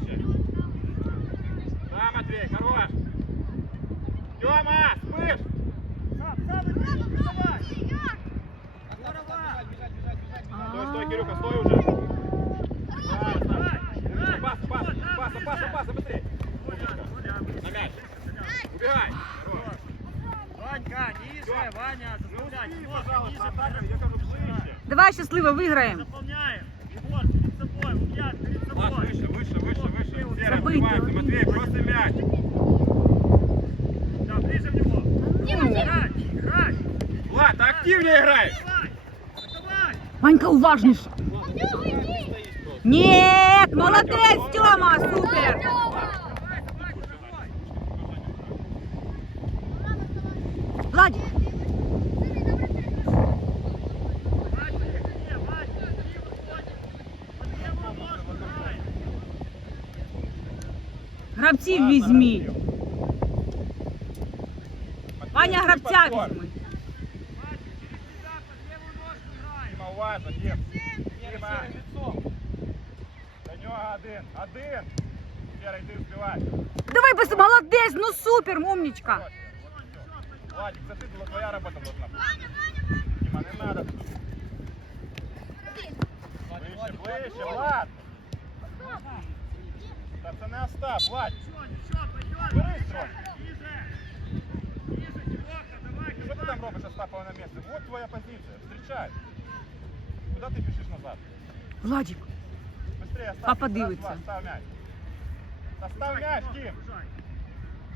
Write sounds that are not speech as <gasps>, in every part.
ближче. Да, Матвей, хорош. Тёма, спиш! Сам, сам иди, давай. Стой, стой, Кирюха, стой уже. Да, да. Кирюха, Пас, пас, пас, пас, пас, быстрее. На мяч. Убегай. Хорош. Ванька, ниже, Ваня, заставляй. Пусти, Ножка пожалуйста, ниже, Натаха, я кажу, ближче. Давай щасливо виграємо. Заполняем. Егор, перед собой, Лукьян, перед Пас, собой. выше, выше, выше, выше. Серый, Забыть вбиваемся. его. Матвей, просто мяч. Да, ближе в него. Играй, играй. Влад, ты активнее играй. Давай, давай. Ванька, уважніше. Ні, молодець, Тьома, супер. Давай, давай, давай. Владик, Вань, не, Вань, иди, выходи. Вот левую ножку играй. гравців візьміть. Ваня гравця візьми. нього один, один. Серый, ты успевай. Давай, бас, молодець, ну супер, умнічка. Владик, це ти була твоя робота должна бути. Дима, не надо тут. Ближче, ближче, Влад. Та це не Остап, Влад. Ничего, ничего, пойдет. Бери строй. Ниже. Ниже, Тимоха, давай, Що ти там робиш, Остапова на місці? Вот твоя позиція, встречай. Куди ти біжиш назад? Владик, Быстрее, Остап. Папа дивиться. Став мяч.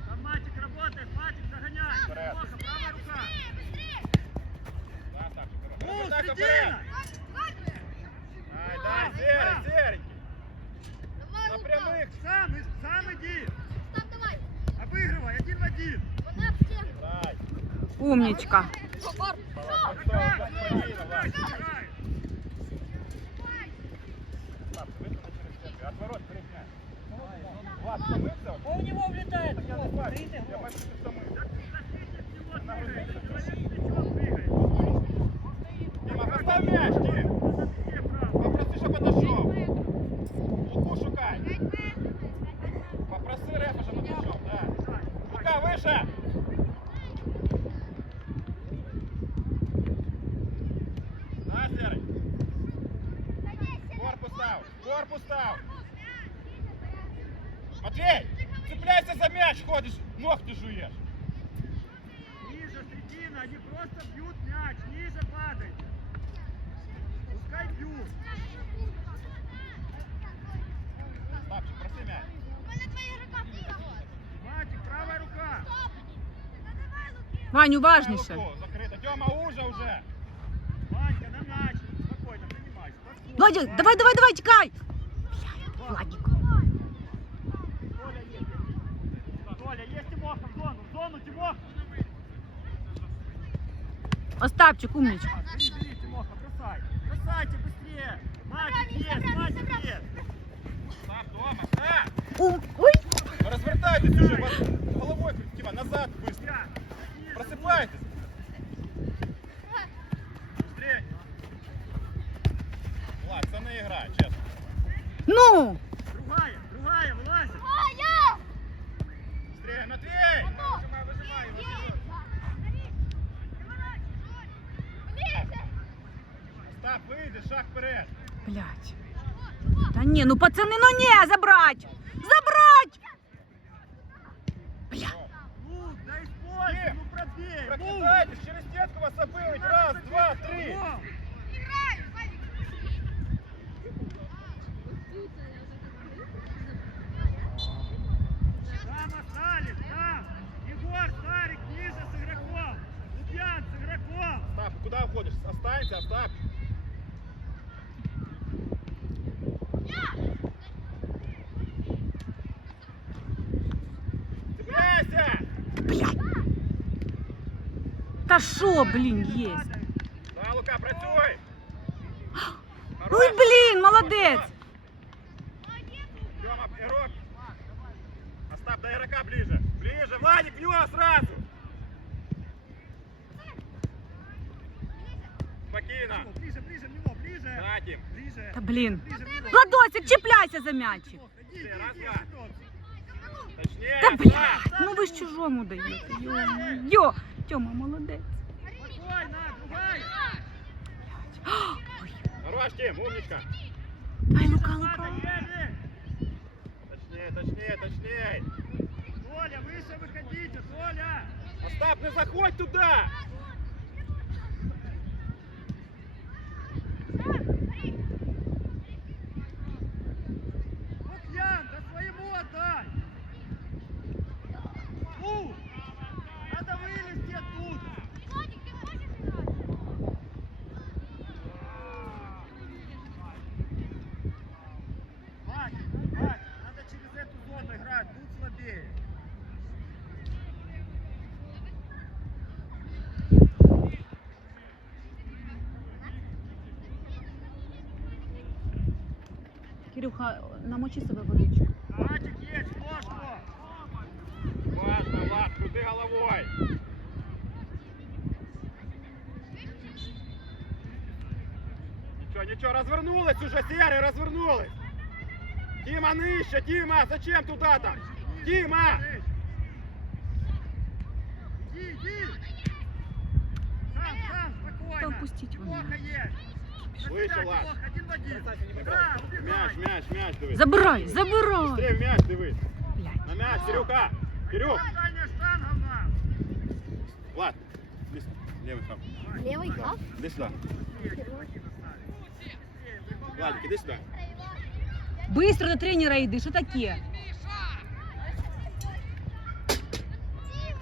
Там Матик работает, Матик загоняй. Правая рука. Ну, середина. Ай, дай, серый, серенький. На прямых. Сам, сам иди. Обыгрывай, один в один. Дай. умнічка. Молодцом, Играй, спокойно, Влад. играй. Остап, вытяни через центр. Отворот, бери мяч. Влад, помыться? Он в него влетает. Я не бачу. Я бачу, що це ми. Человек плечом прыгает. Дима, постав мяч, Дим. Где право? Попроси, щоб отошов. Луку шукай. Попроси рефа, щоб отошов, да. Лука, вище. Да, Серый. Корпус став, корпус став. Матвей, цепляйся за мяч, ходишь, ногти жуешь. Ниже, средина, они просто бьют мяч. Ниже падайте. Пускай бьют. Стапчик, проси мяч. Матик, правая рука. Вань, уважніше. Луку, закрыто. Тёма, уже уже. Ванька, на мяч. Спокойно, принимай. Спокойно. Владик, давай, давай, давай, тікай. Владик. Толя есть. Толя, есть Тимоха в зону. В зону, Тимоха. Остапчик, умнічка. А, Бери, бери, Тимоха, бросай. Бросайте быстрее. Матик есть, Матик есть. Став, Тома, да. Ум. Ой. Ну, Развертайтесь уже, вот головой, Тима, назад быстро. Быстрее. Влад, це не. Ну, Другая, другая, вылазит. Быстрее, Матвей! Выжимай, выжимай, выжимай. Остап, выйди, шаг вперед. блядь. Та ні, ну пацани, ну ні, забрать. Забрать. Бля. Лук, да ну. Прокидайтесь, через сетку вас обыграть. Раз, два, три. Там остались, там. Егор, Старик, ниже с игроком. Лукьян с игроком. Остап, куда уходишь? Останься, Остап. Цепляйся! Блядь. Та що, блін, є? Да, Лука, працюй! <gasps> Ой, блін, молодець. Тёма, игрок. Остап, до игрока ближе. Ближе, Владик, в него сразу. спокійно. Ближе, ближе в него, ближе. Да, Тім. Ближе. Та блін. Ближе в него. Владосик, чіпляйся за м'ячик. Иди, иди, Раз, иди, два. Сидоров. Точніше, Та Стас. блядь, ну ви ж чужому даєте. Йо, Тьома, молодець. Спокойно, другая. Ой, Хорош, Тім, умничка. Давай, Лука, Надо, Лука. еле. Точніше, точніше, точніше. Толя, выше выходите, Толя. Остап, не заходь туди. Кирюха, намочи себе водичку. Вадик есть, ложку. Важно, Влад, крути головой. Нічого, нічого, розвернулись уже, Серый, розвернулись. Тима нижче, Тима, зачем туда там? Тима! Иди, иди. Сам, сам, спокойно. Та впустіть вони. Плохо есть. Слышал, Забегай, Влад. плохо, один в один. Да, убегай. Мяч, мяч, мяч, дивись. Забирай, забирай. Быстрее в мяч, дивись. На мяч, у нас. Влад, иди левый хав. Левый хав? Иди сюда. Владик, иди сюда. Быстро до тренера йди, що таке?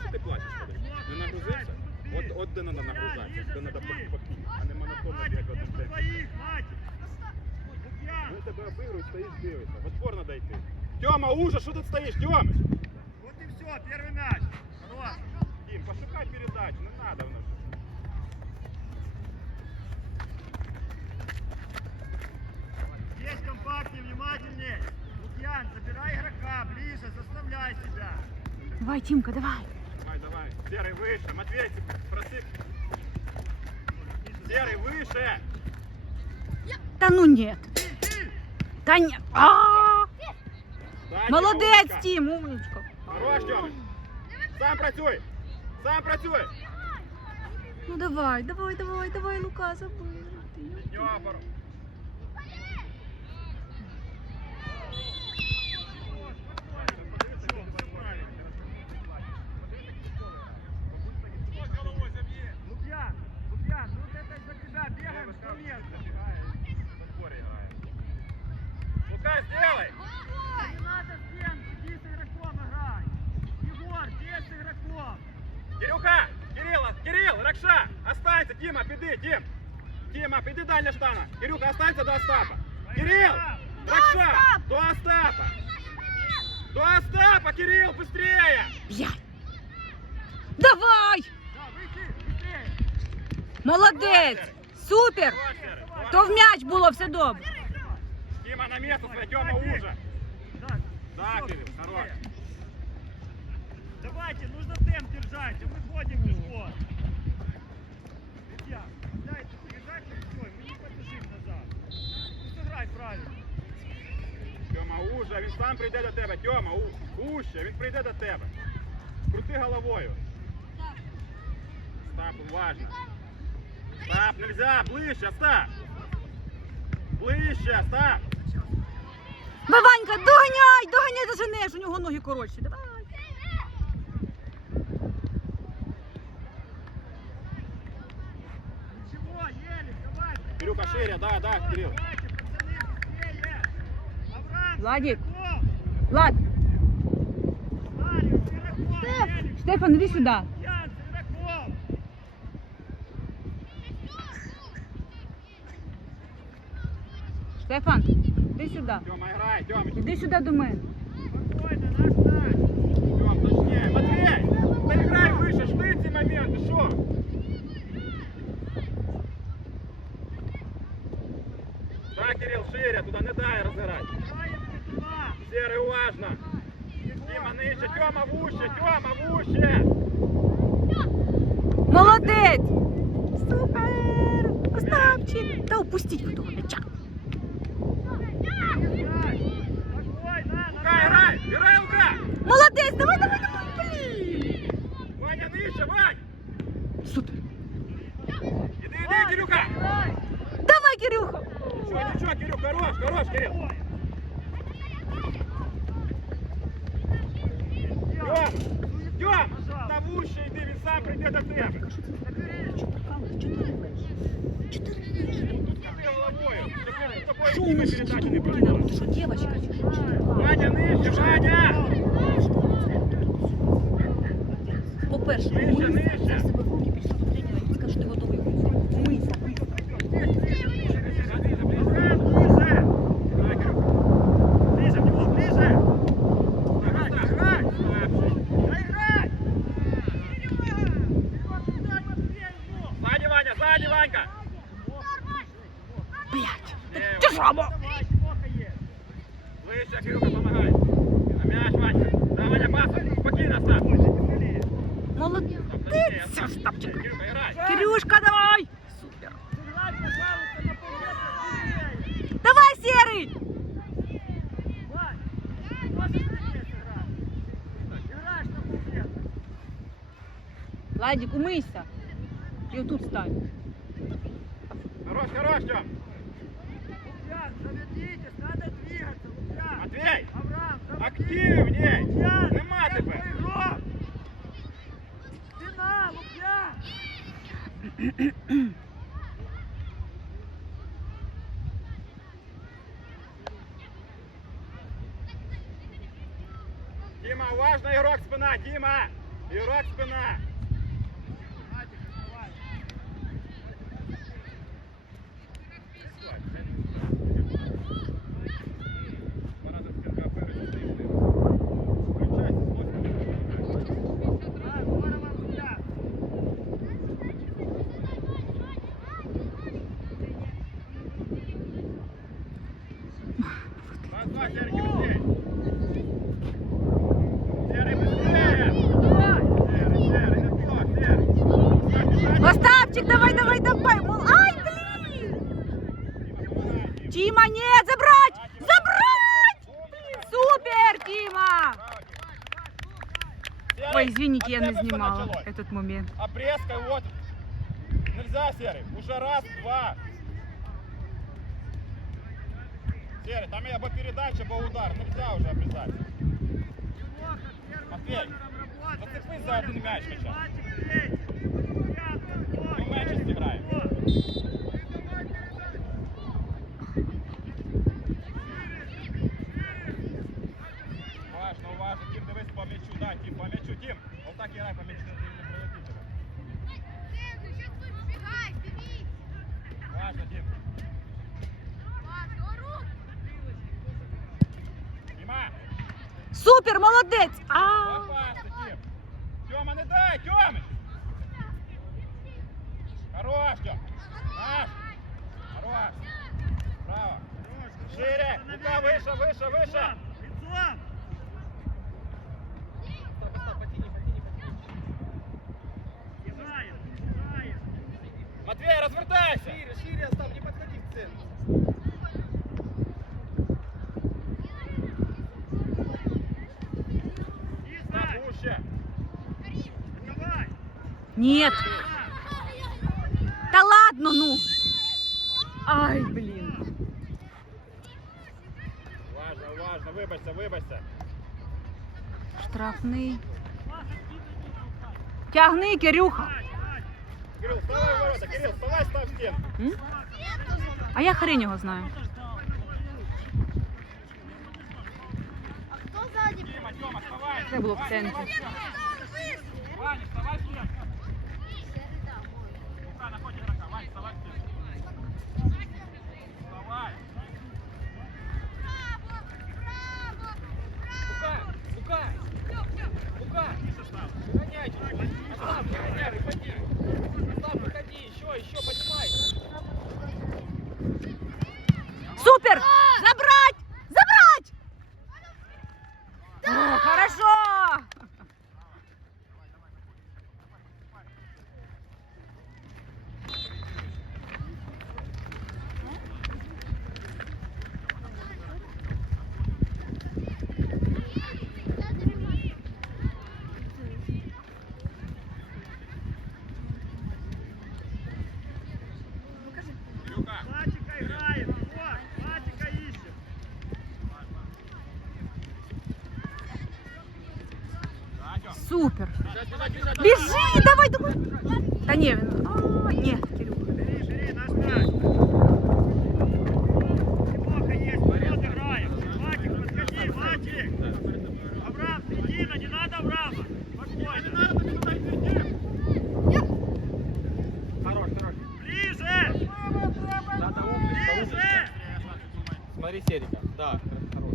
Що ти плачеш? Коля? Не нагрузився? От, от де треба нагрузатися, де треба покинути, а не монотонно Вадик, бігати тут один на день. двоих, Вадик. Лукьян, Він тебе обігрують, стоїш, дивишся. В отбор треба йти. Тьома, ужас, що ти стоїш, Тьомич? вот и все, первый мяч. Хорош. Дім, пошукай передачу, не треба воно. Здесь компактнее, внимательнее. Лукьян, забирай игрока, ближе, заставляй себя. Давай, Тімка, давай. Давай, давай. Серый выше, Матвей, проси. Серый выше. Та ну ні. Иди, Та ні. А! Да, Тіма, Молодець, умничка. Тім, умничка. Хорош, Тьомич. Сам працюй. Сам працюй. Ну давай, давай, давай, давай, Лука, забий. Дьобар. Всё, Кирилл, хорош. Давайте, нужно темп держать, и мы ходим легко. Друзья, дайте передачу, и все, мы не побежим назад. Ну, сыграй правильно. Тьома, уже, він сам прийде до тебе. Тьома, уще, він прийде до тебе. Крути головою. Стап, уважно. Стап, нельзя, ближче, Стап. Ближче, Стап. Вованька, доганяй, доганяй, заженеш, у нього ноги коротші. Давай. Кирюха, шире, да, да, Кирилл. Владик. Влад. Штефан, иди сюда. Штефан. сюди. Тьома, грай, Тьомич. Іди сюди до мене. Спокойно, наш мяч. Тьом, точнее. Матвей, поиграй выше, жди ці моменти, що? Да, Кирилл, шире, туди не дай розгорати. Давай, туда. Серый, уважно. Егор, Дима, нижче, давай. Тьома, в уще, Тьома, в уще. Молодець! Супер! Чи та упустіть того Молодець, давай, давай, давай, блін. Ваня, нижче, Вань! Супер. Іди, іди, Кирюха! Давай, Кирюха. Нічого, нічого, Кирюх, хорош, хорош, Кирил! Тьом! Тьом! На вуще йди, він сам прийде до тебе! Ти головою! Щоб тобою ніби передачі По-перше, нижче. взяв себе в руки, пішов до тренера, він скаже, що ти готовий умитися. Умийся. Грай, Кирюха! Ближе, в него, ближе! Грай, грай! Да играй! Сзади, Ваня, сзади, Ванька! Блядь. Лево. Ти? Давай, есть! Выше, Кирюха, помогай! На мяч, Ванька! Да, Ваня, пас! Спокойно, Остап! Молодець, Остапчик. Кирюха, играй! Кирюшка, давай. Супер. Давай, Серый. Владик, умийся. І отут стань. Хорош, хорош, Тём! Заведитесь, надо двигаться! Матвей! Авраам, заводись! Активней! Лукьян, Нема это тебе! игрок! Спина, Лукьян! Дима, уважно, игрок спина! Дима! Игрок спина! Ой, извините, я не началось. этот момент. Обрезкой вот. Нельзя, Серый. Уже раз, два. Серый, там або передача, або удар. Нельзя уже обрезать. Матвей, зацепись за один мяч хотя бы. Мы. Манчестер играем. Вот. Важно, уважно. Тим, дивись по м'ячу. Да, Тим, по м'ячу. Тим, вот так играй по м'ячу. Не пролетит тебе. Важно, Тим. Дима, Супер, молодець! А. Тёма, не дай, Тёмыч. Хорош, Тём. Наш. Хорош. Браво. Шире. Выше, выше. Лицом. Играем, играем. Матвей, развертайся. Шире, шире, Остап, не подходи в центр. И На знай. пуще. Давай. Нет. Та ладно, ну. Ай, блін. Важно, важно. Вибачся, вибачся. Штрафний. Тягни, Кирюха. Кирилл, вставай в ворота. Кирилл, вставай, став стен. М? А я хрень його знаю. Це було в Ваня, центрі. Ваня, вставай сюда. Лука, находи игрока. Ваня, вставай сюда. Вставай. Лука, Лука, Лука, гоняй чуть-чуть. Остап, не гоняй, выходи. Остап, выходи, еще, еще, поднимай. Супер! Забрать! Забрать! О, хорошо! Супер. Бежать, бежать, бежать. Біжи, давай, давай. Та ні, він. А, ні, Кирюха. Бери, бери, наш мяч. Неплохо есть, вперед играем. Ватик, подходи, Ватик. Абрам, Третина, не надо Абрама. Спокойно. Хорош, хорош. Ближе! Да, да, умничка, умничка. Ближе! Смотри, Серика. Да, хорош.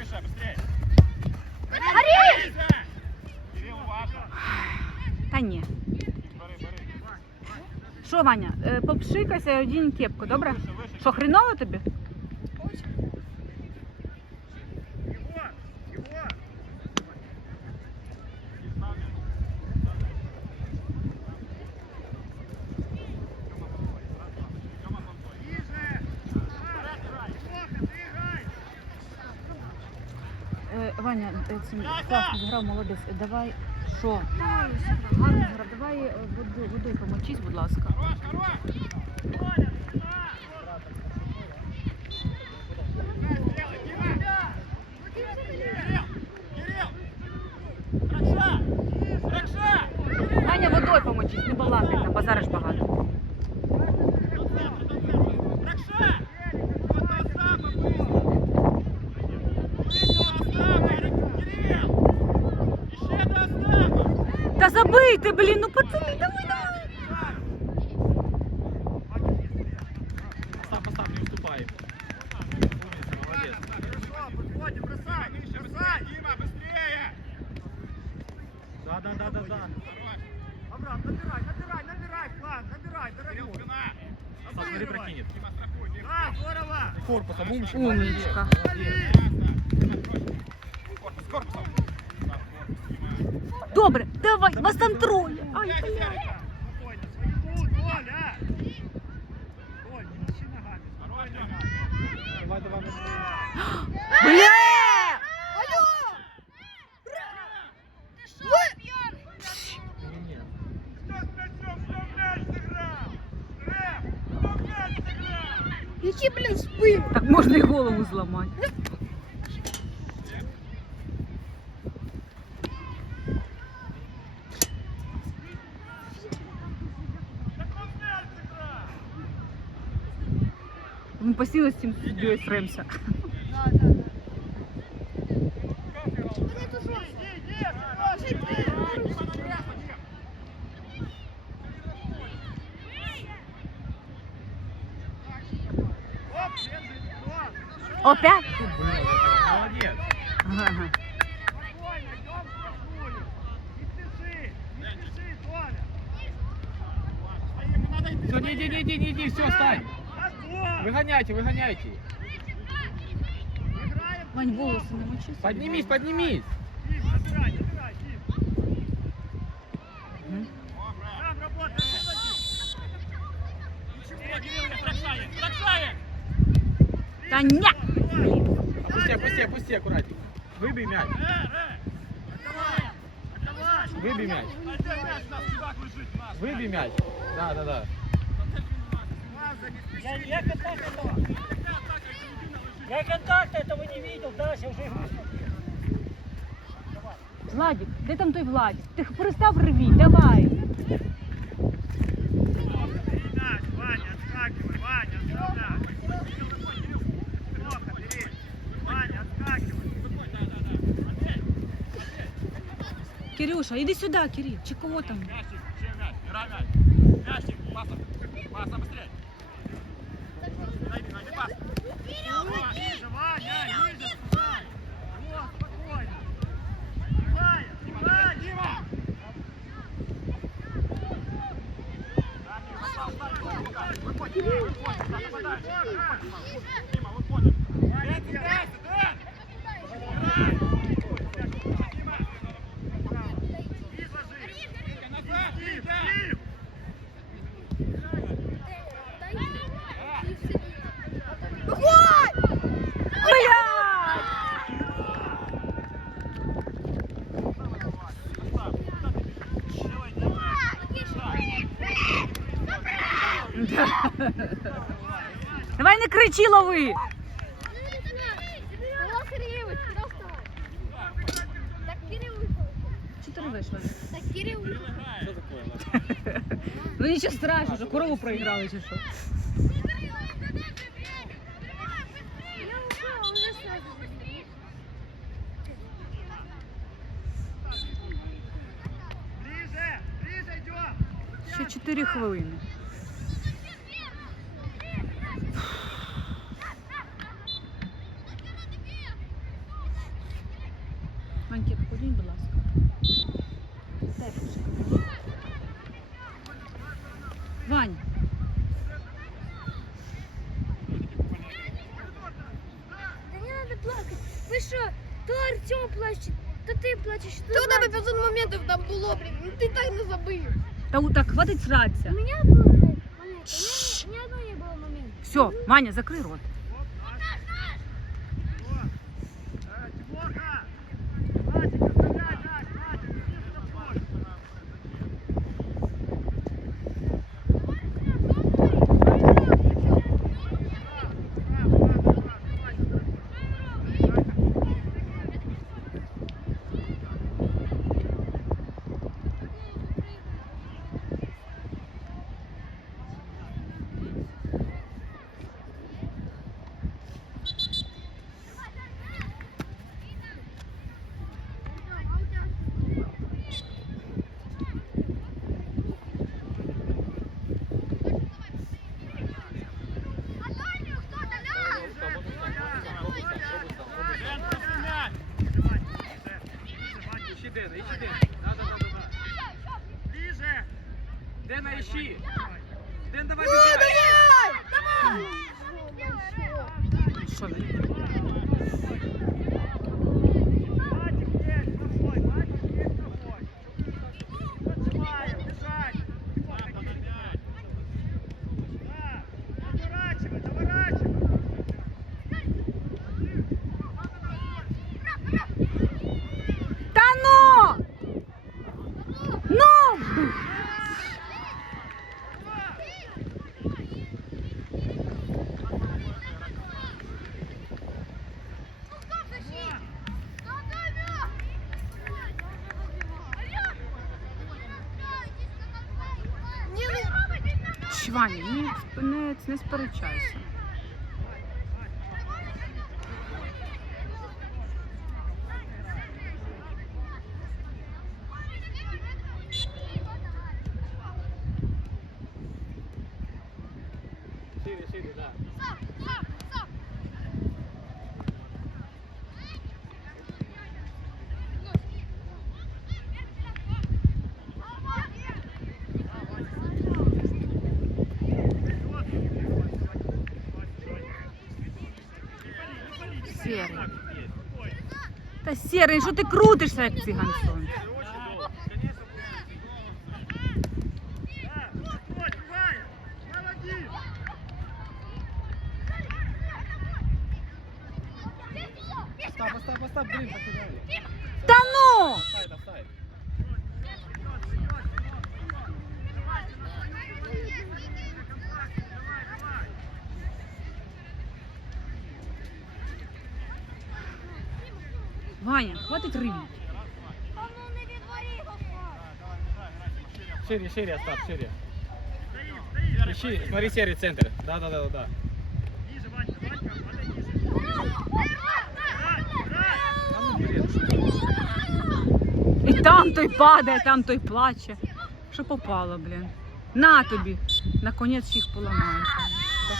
Выше, быстрее. Гори! Кирилл, уважно. Та ні. Бери, бери. Що, Ваня, е, попшикайся і одінь кепку, добре? Що, хреново тобі? Ваня, е, цим класно зіграв, молодець. Е, Давай, що? Гарно зіграв. Давай е, воду, водою помочись, будь ласка. Хорош, хорош. Коля, спина. Кирилл, Кирилл. Ракша, Ракша. Ваня, водою помочись, не балакай, там базариш багато. Ракша. Вот до Остапа быстро. Ближе до Остапа, Кирилл. Еще до Остапа. Та забийте, блін, ну пацани, давай, давай. Остап, Остап, не уступай. Молодец. Хорошо, подходим, бросай, Быстрее, бросай. Дима, быстрее. Да, да, да, да, да. Абрам, набирай, набирай, набирай, план, набирай, дорогой. смотри, прокинет. Да, здорово. Корпусом, умничка. Умничка. Корпус, корпусом. Добре, давай, вас там троє. Ай, Дядя бля. Серика. Спокойно, своему, Коля. Коль, не мочи ногами. Хорош, спокойно Дима. играй. Давай, давай, давай. Бля! Не-не-не. Кто с мячом, кто мяч сыграл? Рэп, кто мяч сыграл? Які, блін, спин? Так можна і голову зламати. Ми постійно з цим суддєю сремся. Да, да, да. Мене тут Иди, иди, Боже, блін. Дима, на грязно, Дим. Оп, держи, о, Опять? Молодец. Ага. Спокойно, идем вплотную. Не спеши, не спеши, Коля. Стоим, не надо идти. Все, не иди, не иди, не иди, все, встань. Готов. Выгоняйте, выгоняйте. Играем. Вань, волоси не мочи. собі. Поднимись, поднимись. Дим, набирай, набирай, Дим. Мгм. Там работай, Ничего, Кирилл, не страшає, страшає. Та ня! Блин. Опусти, опусти, опусти, аккуратненько. Выбей мяч. Э, э. Давай, давай. Выбей мяч. А де м'яч у нас чудак лежить, наш. Выбей мяч. Да, да, да. Я, я контакт этого. Я контакта этого не видел, да, я уже смотрел. Владик, де там той Владик? Ти перестав рвіть, давай. Ваня, отскакивай, Ваня, отскакивай. Ваня, отскакивай. Кирюша, іди сюди, Кирил. Чи кого там? М'яч. Мячик, паса, паса, быстрее. Найди, найди пас. Ниже, Ваня, ниже, вставай. Вот, спокойно. Ваня, Дима, Ваня. Дима. Дима, выходим. Дэн, Дэн, Дэн! Ти робиш, Ваня? Так Кирилл Ну нічого страшного, що корову. Ближе, ближе идем. Ще 4 хвилини. Ваня, закрий рот. Тимоха! Матик, оставляй, Даш, Матик, иди на поле. Дэн, проси мяч! Ищи Дэна, ищи Дэна. Да, да, да, да, да. Ближе! Дэна ищи. Дэн, давай бегай. Що він? Матик есть, плохой, Матик есть плохой. Зажимаем, бежать. Тимоха, Сам иди. подай мяч! Да, Доворачивай, доворачивай. Та ну! Ну! Чвані, не, не, не сперечайся. Шире, шире, да. Сірий. Та сірий, що ти крутишся, як цигансон? Да, подходь, Шире, шире, Остап, шире. Ищи, смотри, серый центр. Да, да, да, да. Ниже, Ванька, Ванька, отойди. Играй, играй. А блин. І там той падає, там той плаче. Що попало, блін. На тобі. Наконець їх поламаєш. Да